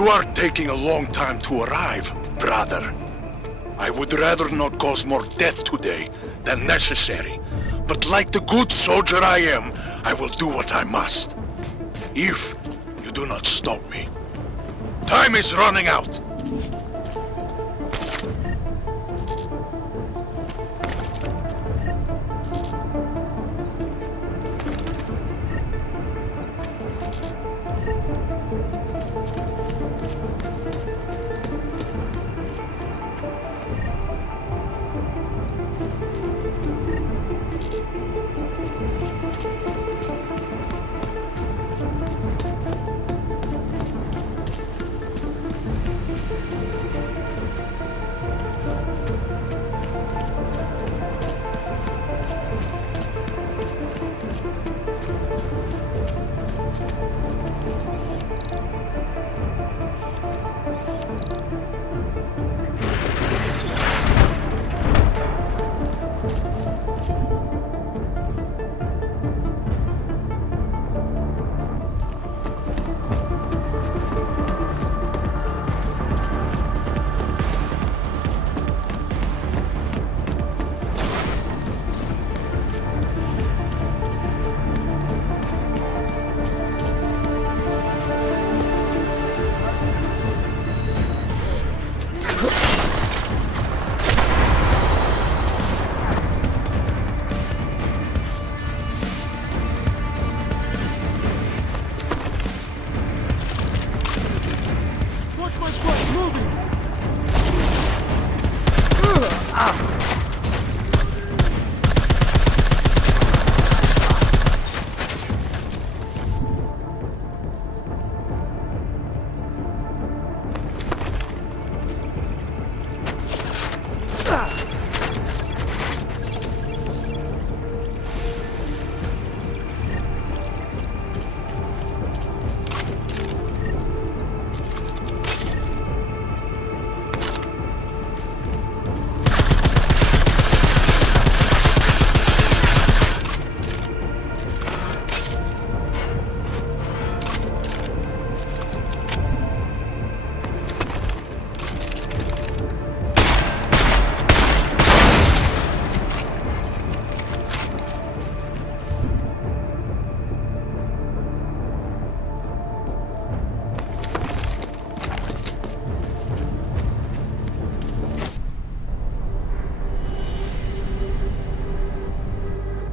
You are taking a long time to arrive, brother. I would rather not cause more death today than necessary. But like the good soldier I am, I will do what I must. If you do not stop me. Time is running out.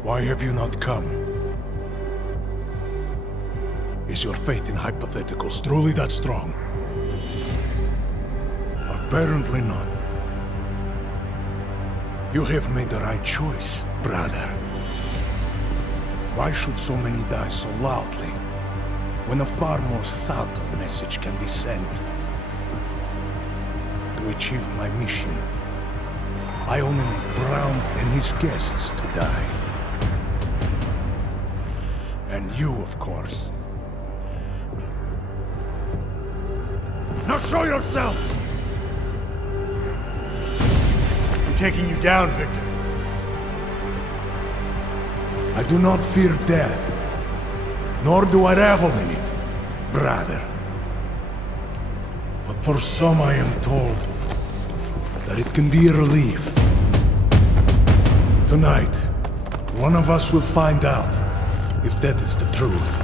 Why have you not come? Is your faith in hypotheticals truly that strong? Apparently not. You have made the right choice, brother. Why should so many die so loudly, when a far more subtle message can be sent? To achieve my mission, I only need Brown and his guests to die. And you, of course. Now show yourself! I'm taking you down, Victor. I do not fear death, nor do I revel in it, brother. But for some I am told that it can be a relief. Tonight, one of us will find out if that is the truth.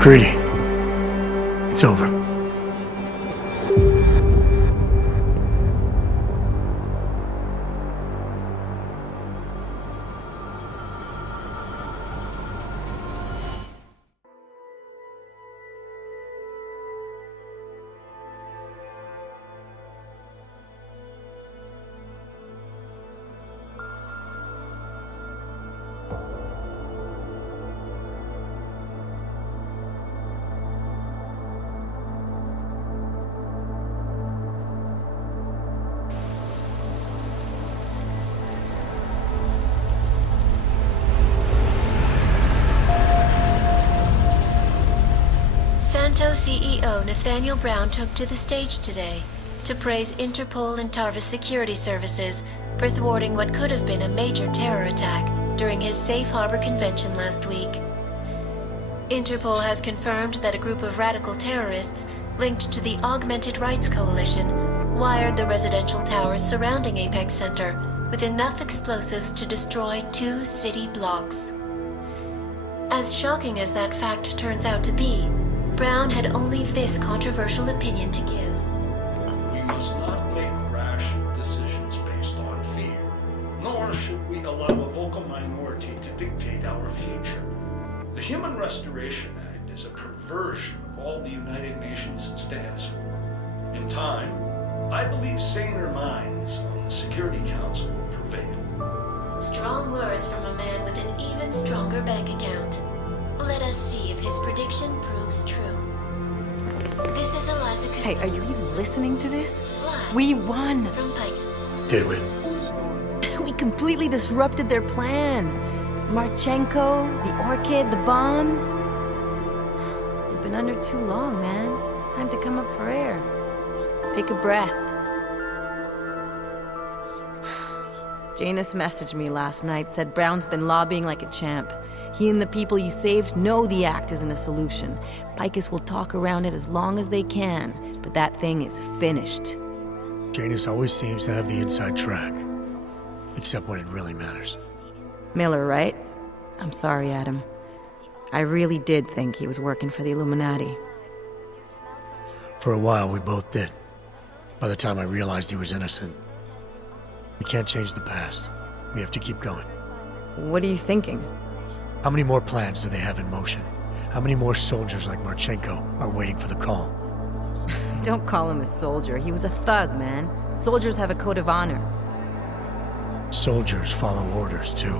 MacCready. It's over. Santo CEO Nathaniel Brown took to the stage today to praise Interpol and Tarvis security services for thwarting what could have been a major terror attack during his Safe Harbor convention last week. Interpol has confirmed that a group of radical terrorists linked to the Augmented Rights Coalition wired the residential towers surrounding Apex Center with enough explosives to destroy 2 city blocks. As shocking as that fact turns out to be, Brown had only this controversial opinion to give. We must not make rash decisions based on fear, nor should we allow a vocal minority to dictate our future. The Human Restoration Act is a perversion of all the United Nations stands for. In time, I believe saner minds on the Security Council will prevail. Strong words from a man with an even stronger bank account. Let us see if his prediction proves true. This is Eliza Costello. Hey, are you even listening to this? Live We won! from Pike. Did we? We completely disrupted their plan. Marchenko, the Orchid, the bombs. You've been under too long, man. Time to come up for air. Take a breath. Janus messaged me last night, said Brown's been lobbying like a champ. He and the people you saved know the act isn't a solution. Picus will talk around it as long as they can, but that thing is finished. Janus always seems to have the inside track. Except when it really matters. Miller, right? I'm sorry, Adam. I really did think he was working for the Illuminati. For a while, we both did. By the time I realized he was innocent. We can't change the past. We have to keep going. What are you thinking? How many more plans do they have in motion? How many more soldiers like Marchenko are waiting for the call? Don't call him a soldier. He was a thug, man. Soldiers have a code of honor. Soldiers follow orders, too.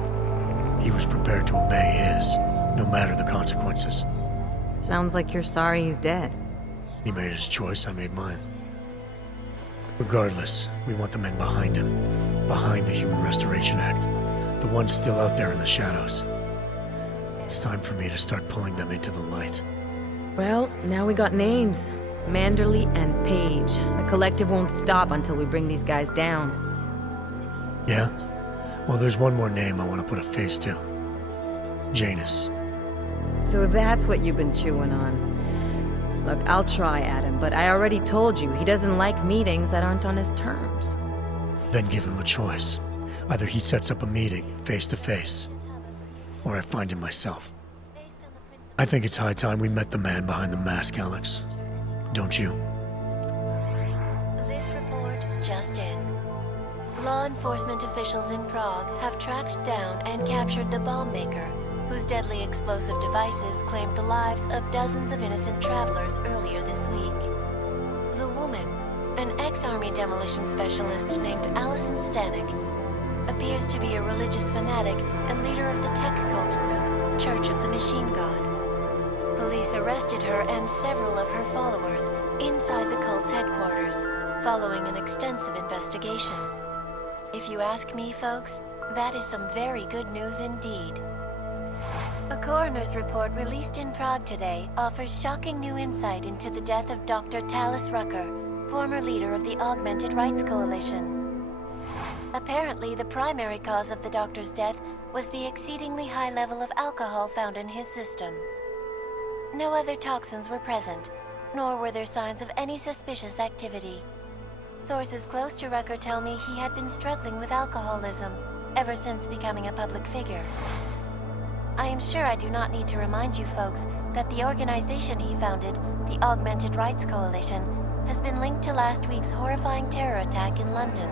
He was prepared to obey his, no matter the consequences. Sounds like you're sorry he's dead. He made his choice, I made mine. Regardless, we want the men behind him. Behind the Human Restoration Act. The ones still out there in the shadows. It's time for me to start pulling them into the light. Well, now we got names. Manderley and Page. The collective won't stop until we bring these guys down. Yeah? Well, there's one more name I want to put a face to. Janus. So that's what you've been chewing on. Look, I'll try, Adam, but I already told you he doesn't like meetings that aren't on his terms. Then give him a choice. Either he sets up a meeting, face to face, or I find him myself. I think it's high time we met the man behind the mask, Alex. Don't you? This report just in. Law enforcement officials in Prague have tracked down and captured the bomb maker, whose deadly explosive devices claimed the lives of dozens of innocent travelers earlier this week. The woman, an ex-army demolition specialist named Allison Stanek, appears to be a religious fanatic and leader of the tech cult group, Church of the Machine God. Police arrested her and several of her followers inside the cult's headquarters, following an extensive investigation. If you ask me, folks, that is some very good news indeed. A coroner's report released in Prague today offers shocking new insight into the death of Dr. Talis Rucker, former leader of the Augmented Rights Coalition. Apparently, the primary cause of the doctor's death was the exceedingly high level of alcohol found in his system. No other toxins were present, nor were there signs of any suspicious activity. Sources close to Rucker tell me he had been struggling with alcoholism ever since becoming a public figure. I am sure I do not need to remind you folks that the organization he founded, the Augmented Rights Coalition, has been linked to last week's horrifying terror attack in London.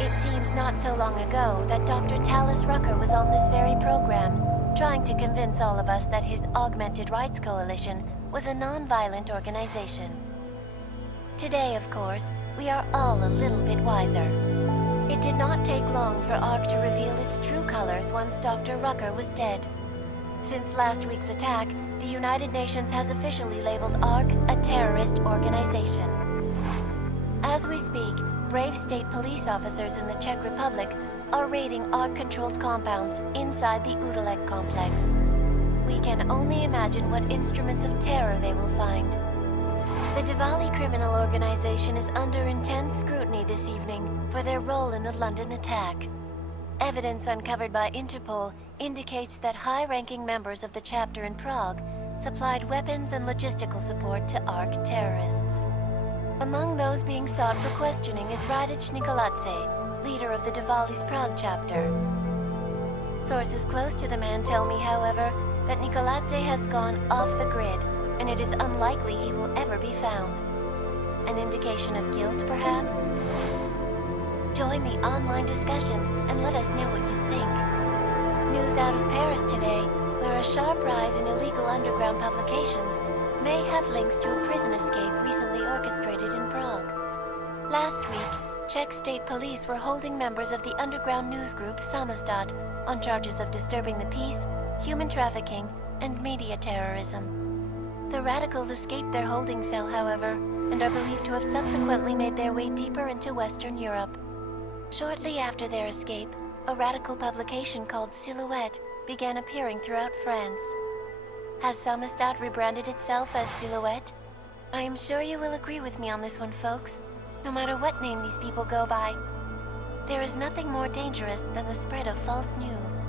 It seems not so long ago that Dr. Tallis Rucker was on this very program, trying to convince all of us that his Augmented Rights Coalition was a non-violent organization. Today, of course, we are all a little bit wiser. It did not take long for ARC to reveal its true colors once Dr. Rucker was dead. Since last week's attack, the United Nations has officially labeled ARC a terrorist organization. As we speak, brave state police officers in the Czech Republic are raiding ARC-controlled compounds inside the Udalek complex. We can only imagine what instruments of terror they will find. The Diwali criminal organization is under intense scrutiny this evening for their role in the London attack. Evidence uncovered by Interpol indicates that high-ranking members of the chapter in Prague supplied weapons and logistical support to ARC terrorists. Among those being sought for questioning is Radic Nikoladze, leader of the Diwali's Prague chapter. Sources close to the man tell me, however, that Nikoladze has gone off the grid, and it is unlikely he will ever be found. An indication of guilt, perhaps? Join the online discussion and let us know what you think. News out of Paris today, where a sharp rise in illegal underground publications may have links to a prison escape recently orchestrated in Prague. Last week, Czech state police were holding members of the underground news group Samizdat on charges of disturbing the peace, human trafficking, and media terrorism. The radicals escaped their holding cell, however, and are believed to have subsequently made their way deeper into Western Europe. Shortly after their escape, a radical publication called Silhouette began appearing throughout France. Has Samizdat rebranded itself as Silhouette? I am sure you will agree with me on this one, folks, no matter what name these people go by. There is nothing more dangerous than the spread of false news.